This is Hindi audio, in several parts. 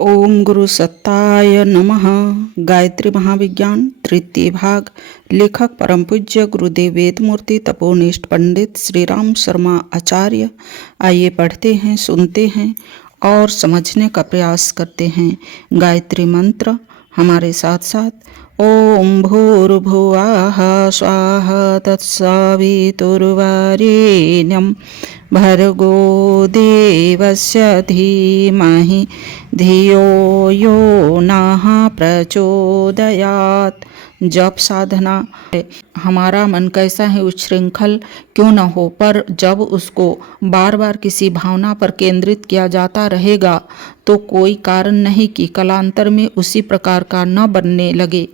ओम गुरु सत्ताय नमः। गायत्री महाविज्ञान तृतीय भाग। लेखक परम पूज्य गुरुदेव वेदमूर्ति तपोनिष्ठ पंडित श्री राम शर्मा आचार्य। आइए पढ़ते हैं, सुनते हैं और समझने का प्रयास करते हैं। गायत्री मंत्र हमारे साथ साथ। ओम भूर्भुवः स्वाहा तत्सवितुर्वरेण्यं भर्गो देवस्य धीमहि धियो यो नः प्रचोदयात्। जप साधना। हमारा मन कैसा है उच्छृंखल क्यों न हो, पर जब उसको बार बार किसी भावना पर केंद्रित किया जाता रहेगा तो कोई कारण नहीं कि कालांतर में उसी प्रकार का न बनने लगे।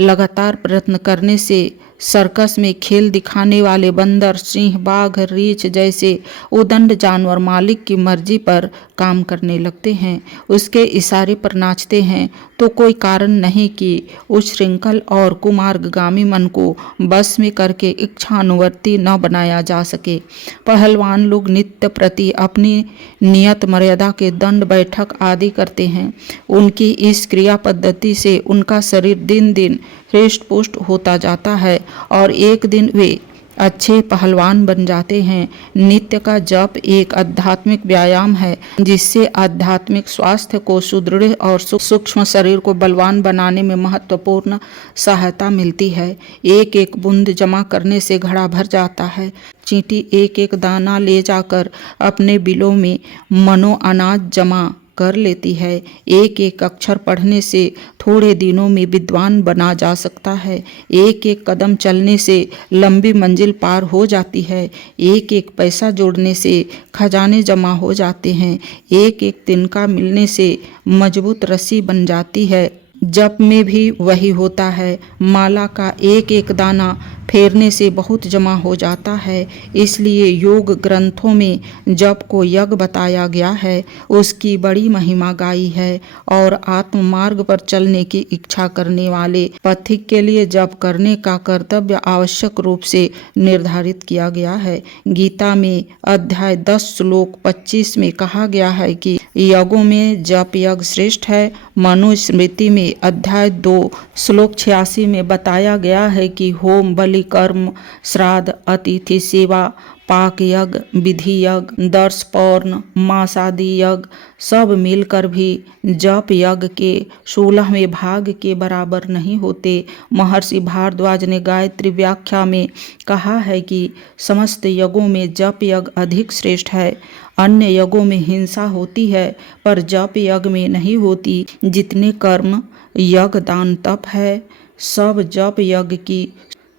लगातार प्रयत्न करने से सर्कस में खेल दिखाने वाले बंदर, सिंह, बाघ, रीछ जैसे उदंड जानवर मालिक की मर्जी पर काम करने लगते हैं, उसके इशारे पर नाचते हैं, तो कोई कारण नहीं कि उच्छृंखल और कुमार्गगामी मन को बस में करके इच्छानुवर्ती न बनाया जा सके। पहलवान लोग नित्य प्रति अपनी नियत मर्यादा के दंड बैठक आदि करते हैं। उनकी इस क्रिया पद्धति से उनका शरीर दिन दिन हृष्ट पुष्ट होता जाता है और एक दिन वे अच्छे पहलवान बन जाते हैं। नित्य का जप एक आध्यात्मिक व्यायाम है जिससे आध्यात्मिक स्वास्थ्य को सुदृढ़ और सूक्ष्म शरीर को बलवान बनाने में महत्वपूर्ण सहायता मिलती है। एक एक बूंद जमा करने से घड़ा भर जाता है। चींटी एक एक दाना ले जाकर अपने बिलों में मनो अनाज जमा कर लेती है। एक एक अक्षर पढ़ने से थोड़े दिनों में विद्वान बना जा सकता है। एक एक कदम चलने से लंबी मंजिल पार हो जाती है। एक एक पैसा जोड़ने से खजाने जमा हो जाते हैं। एक एक तिनका मिलने से मजबूत रस्सी बन जाती है। जप में भी वही होता है। माला का एक एक दाना फेरने से बहुत जमा हो जाता है। इसलिए योग ग्रंथों में जप को यज्ञ बताया गया है। उसकी बड़ी महिमा गाई है और आत्म मार्ग पर चलने की इच्छा करने वाले पथिक के लिए जप करने का कर्तव्य आवश्यक रूप से निर्धारित किया गया है। गीता में अध्याय 10 श्लोक 25 में कहा गया है कि यज्ञों में जप यज्ञ श्रेष्ठ है। मनुस्मृति में अध्याय 2 श्लोक 86 में बताया गया है कि होम, बलि, कर्म, श्राद्ध, अतिथि सेवा, पाक यज्ञ, विधि यज्ञ, दर्श पौर्ण, मासादि यज्ञ सब मिलकर भी जप यज्ञ के 16वें भाग के बराबर नहीं होते। महर्षि भारद्वाज ने गायत्री व्याख्या में कहा है कि समस्त यज्ञों में जप यज्ञ अधिक श्रेष्ठ है। अन्य यज्ञों में हिंसा होती है पर जप यज्ञ में नहीं होती। जितने कर्म, यज्ञ, दान, तप है सब जप यज्ञ की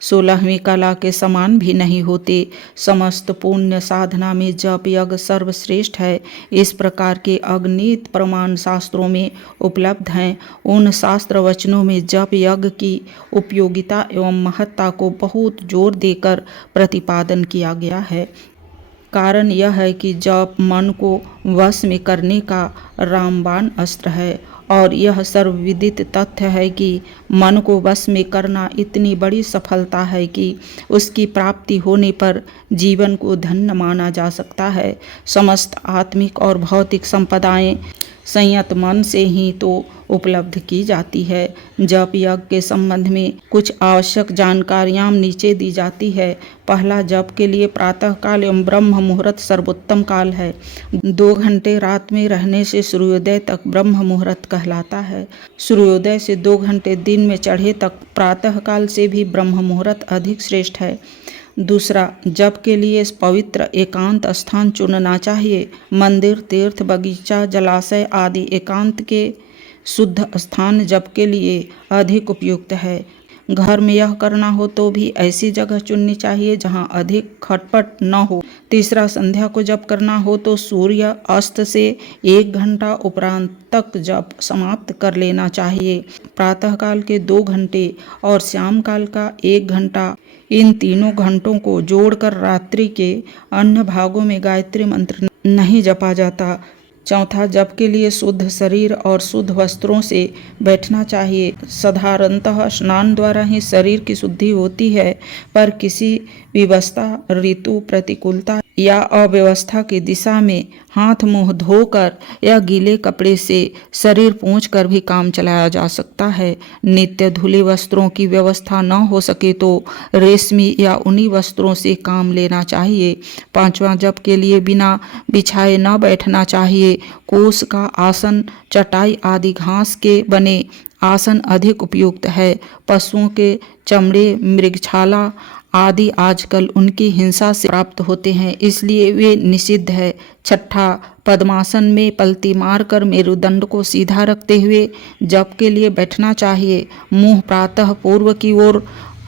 16वीं कला के समान भी नहीं होते। समस्त पुण्य साधना में जप यज्ञ सर्वश्रेष्ठ है। इस प्रकार के अगणित प्रमाण शास्त्रों में उपलब्ध हैं। उन शास्त्र वचनों में जप यज्ञ की उपयोगिता एवं महत्ता को बहुत जोर देकर प्रतिपादन किया गया है। कारण यह है कि जप मन को वश में करने का रामबाण अस्त्र है और यह सर्वविदित तथ्य है कि मन को वश में करना इतनी बड़ी सफलता है कि उसकी प्राप्ति होने पर जीवन को धन्य माना जा सकता है। समस्त आत्मिक और भौतिक संपदाएं संयत मन से ही तो उपलब्ध की जाती है। जप यज्ञ के संबंध में कुछ आवश्यक जानकारियां नीचे दी जाती है। पहला, जप के लिए प्रातः काल एवं ब्रह्म मुहूर्त सर्वोत्तम काल है। 2 घंटे रात में रहने से सूर्योदय तक ब्रह्म मुहूर्त कहलाता है। सूर्योदय से 2 घंटे दिन में चढ़े तक प्रातः काल से भी ब्रह्म मुहूर्त अधिक श्रेष्ठ है। दूसरा, जप के लिए पवित्र एकांत स्थान चुनना चाहिए। मंदिर, तीर्थ, बगीचा, जलाशय आदि एकांत के शुद्ध स्थान जप के लिए अधिक उपयुक्त है। घर में यह करना हो तो भी ऐसी जगह चुननी चाहिए जहां अधिक खटपट न हो। तीसरा, संध्या को जप करना हो तो सूर्य अस्त से 1 घंटा उपरांत तक जप समाप्त कर लेना चाहिए। प्रातःकाल के 2 घंटे और शाम काल का 1 घंटा, इन तीनों घंटों को जोड़कर रात्रि के अन्य भागों में गायत्री मंत्र नहीं जपा जाता। चौथा, जप के लिए शुद्ध शरीर और शुद्ध वस्त्रों से बैठना चाहिए। साधारणतः स्नान द्वारा ही शरीर की शुद्धि होती है, पर किसी विवशता, ऋतु, प्रतिकूलता या अव्यवस्था की दिशा में हाथ मुंह धोकर या गीले कपड़े से शरीर पोंछकर भी काम चलाया जा सकता है। नित्य धुले वस्त्रों की व्यवस्था न हो सके तो रेशमी या ऊनी वस्त्रों से काम लेना चाहिए। 5वां, जप के लिए बिना बिछाए न बैठना चाहिए। कोष का आसन, चटाई आदि घास के बने आसन अधिक उपयुक्त है। पशुओं के चमड़े, मृगछाला आदि आजकल उनकी हिंसा से प्राप्त होते हैं, इसलिए वे निषिद्ध है। 6, पद्मासन में पलती मारकर मेरुदंड को सीधा रखते हुए जप के लिए बैठना चाहिए। मुंह प्रातः पूर्व की ओर,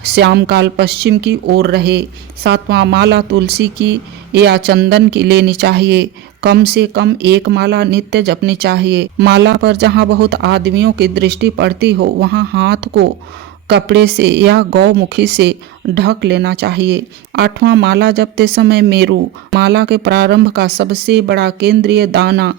श्यामकाल पश्चिम की ओर रहे। 7वां, माला तुलसी की या चंदन की लेनी चाहिए। कम से कम 1 माला नित्य जपनी चाहिए। माला पर जहाँ बहुत आदमियों की दृष्टि पड़ती हो वहाँ हाथ को कपड़े से या गौमुखी से ढक लेना चाहिए। 8वां, माला जपते समय मेरु माला के प्रारंभ का सबसे बड़ा केंद्रीय दाना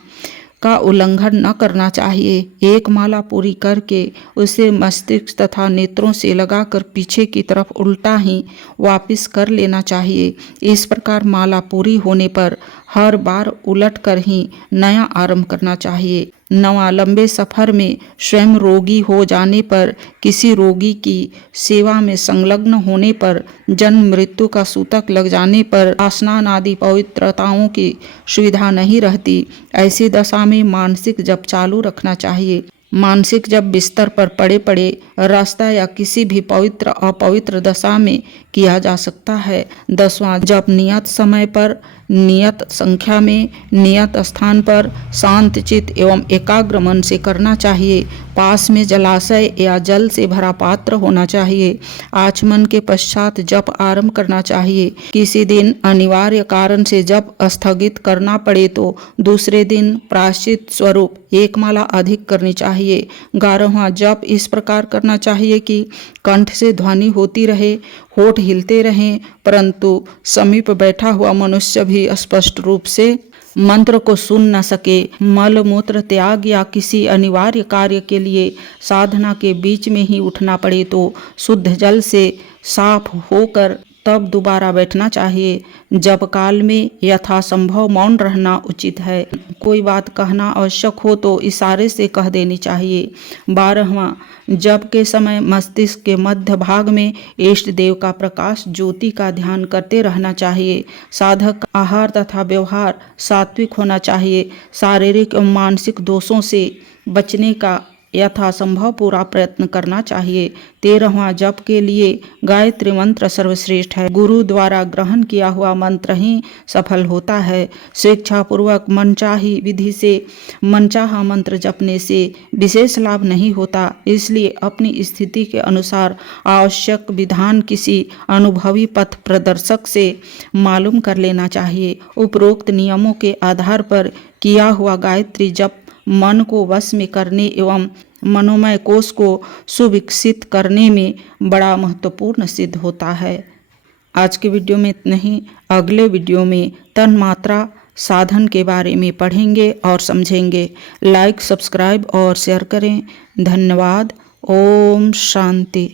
का उल्लंघन न करना चाहिए। 1 माला पूरी करके उसे मस्तिष्क तथा नेत्रों से लगाकर पीछे की तरफ उल्टा ही वापस कर लेना चाहिए। इस प्रकार माला पूरी होने पर हर बार उलट कर ही नया आरंभ करना चाहिए। 9वां, लंबे सफर में स्वयं रोगी हो जाने पर, किसी रोगी की सेवा में संलग्न होने पर, जन्म मृत्यु का सूतक लग जाने पर स्नान आदि पवित्रताओं की सुविधा नहीं रहती, ऐसी दशा में मानसिक जप चालू रखना चाहिए। मानसिक जप बिस्तर पर पड़े पड़े, रास्ता या किसी भी पवित्र अपवित्र दशा में किया जा सकता है। 10वां, जप नियत समय पर, नियत संख्या में, नियत स्थान पर शांत चित्त एवं एकाग्र मन से करना चाहिए। पास में जलाशय या जल से भरा पात्र होना चाहिए। आचमन के पश्चात जप आरंभ करना चाहिए। किसी दिन अनिवार्य कारण से जप स्थगित करना पड़े तो दूसरे दिन प्रायश्चित स्वरूप 1 माला अधिक करनी चाहिए। 11वां, जप इस प्रकार करना चाहिए कि कंठ से ध्वनि होती रहे, होठ हिलते रहें, परंतु समीप बैठा हुआ मनुष्य भी स्पष्ट रूप से मंत्र को सुन न सके। मल मूत्र त्याग या किसी अनिवार्य कार्य के लिए साधना के बीच में ही उठना पड़े तो शुद्ध जल से साफ होकर तब दोबारा बैठना चाहिए। जप काल में यथासंभव मौन रहना उचित है। कोई बात कहना आवश्यक हो तो इशारे से कह देनी चाहिए। 12वां, जप के समय मस्तिष्क के मध्य भाग में इष्ट देव का प्रकाश ज्योति का ध्यान करते रहना चाहिए। साधक आहार तथा व्यवहार सात्विक होना चाहिए। शारीरिक एवं मानसिक दोषों से बचने का यथासंभव पूरा प्रयत्न करना चाहिए। 13वां, जप के लिए गायत्री मंत्र सर्वश्रेष्ठ है। गुरु द्वारा ग्रहण किया हुआ मंत्र ही सफल होता है। स्वेच्छापूर्वक मनचाही विधि से मनचाहा मंत्र जपने से विशेष लाभ नहीं होता, इसलिए अपनी स्थिति के अनुसार आवश्यक विधान किसी अनुभवी पथ प्रदर्शक से मालूम कर लेना चाहिए। उपरोक्त नियमों के आधार पर किया हुआ गायत्री जप मन को वश में करने एवं मनोमय कोष को सुविकसित करने में बड़ा महत्वपूर्ण सिद्ध होता है। आज के वीडियो में इतना ही। अगले वीडियो में तन्मात्रा साधन के बारे में पढ़ेंगे और समझेंगे। लाइक, सब्सक्राइब और शेयर करें। धन्यवाद। ओम शांति।